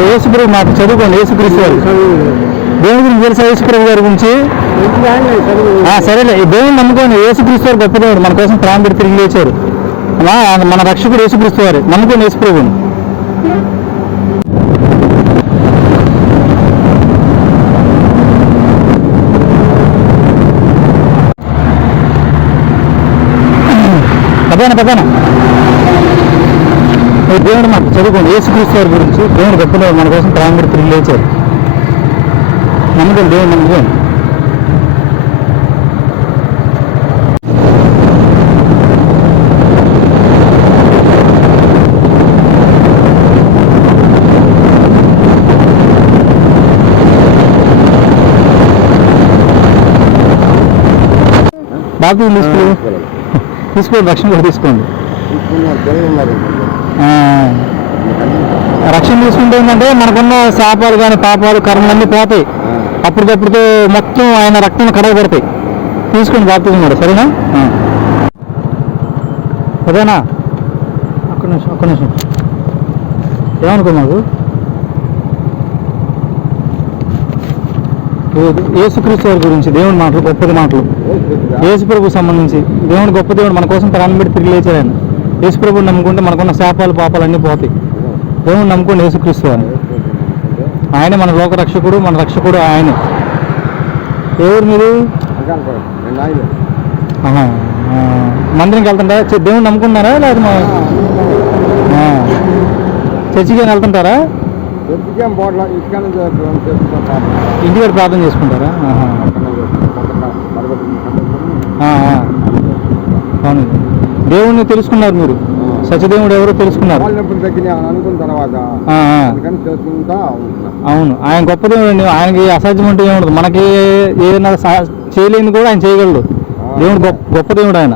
యేసుప్రభు మాకు చదువుకోండి యేసుక్రీస్తు వారు. దేవుని గురించి తెలుసా యేసుప్రభు గారి గురించి? ఆ, సరేలే. దేవుని నమ్ముకోండి యేసుక్రీస్తు వారు గొప్పదేవుడు మన కోసం ప్రాణం తిరిగి లేచారు. మన రక్షకుడు యేసుక్రీస్తు వారు. నమ్ముకోండి యేసుప్రభుని పదాన పదాన దేవుడు మాకు చదువుకోండి యేసుక్రీస్తు వారి గురించి దేవుడు గొప్ప దేవుడు మన కోసం ప్రాణం పెట్టి తిరిగి లేచారు నమ్మకం దేవుడు నమ్మకం బాబు తీసుకో. తీసుకోండి రక్షణ కూడా తీసుకోండి. రక్షణ తీసుకుంటే ఏంటంటే మనకున్న శాపాలు కానీ పాపాలు కర్మలన్నీ పోతాయి. అప్పటికప్పుడుతో మొత్తం ఆయన రక్తం కడగబడతాయి. తీసుకోండి బాప్తిజం కూడా సరేనా. అదేనా ఒక్క నిమిషం ఒక్క నిమిషం. ఏమనుకో మాకు యేసుక్రీస్తు వారి గురించి దేవుని మాటలు గొప్పది మాటలు. యేసు ప్రభు సంబంధించి దేవుడు గొప్ప దేవుడు మన కోసం ప్రాణం పెట్టి తిరిగి లేచాడు ఆయన. యేసు నమ్ముకుంటే మనకున్న శాపాలు పాపాలు అన్నీ పోతాయి. దేవుని నమ్ముకోండి యేసుక్రీస్తు అని. ఆయన మన లోక రక్షకుడు మన రక్షకుడు ఆయన. ఎవరు మీరు? మందిరంకి వెళ్తుంటారా? దేవుని నమ్ముకున్నారా లేదా మా చర్చికి వెళ్తుంటారా? ఇంటి ఇంటికి ప్రార్థన చేసుకుంటారా? అవును. దేవుణ్ణి తెలుసుకున్నారు మీరు. సత్యదేవుడు ఎవరో తెలుసుకున్నారు. అనుకున్న తర్వాత అవును. ఆయన గొప్ప దేవుడు అండి. ఆయనకి అసాధ్యం అంటే ఏముండదు. మనకి ఏదైనా చేయలేని కూడా ఆయన చేయగలడు. దేవుడు గొప్ప గొప్ప దేవుడు ఆయన.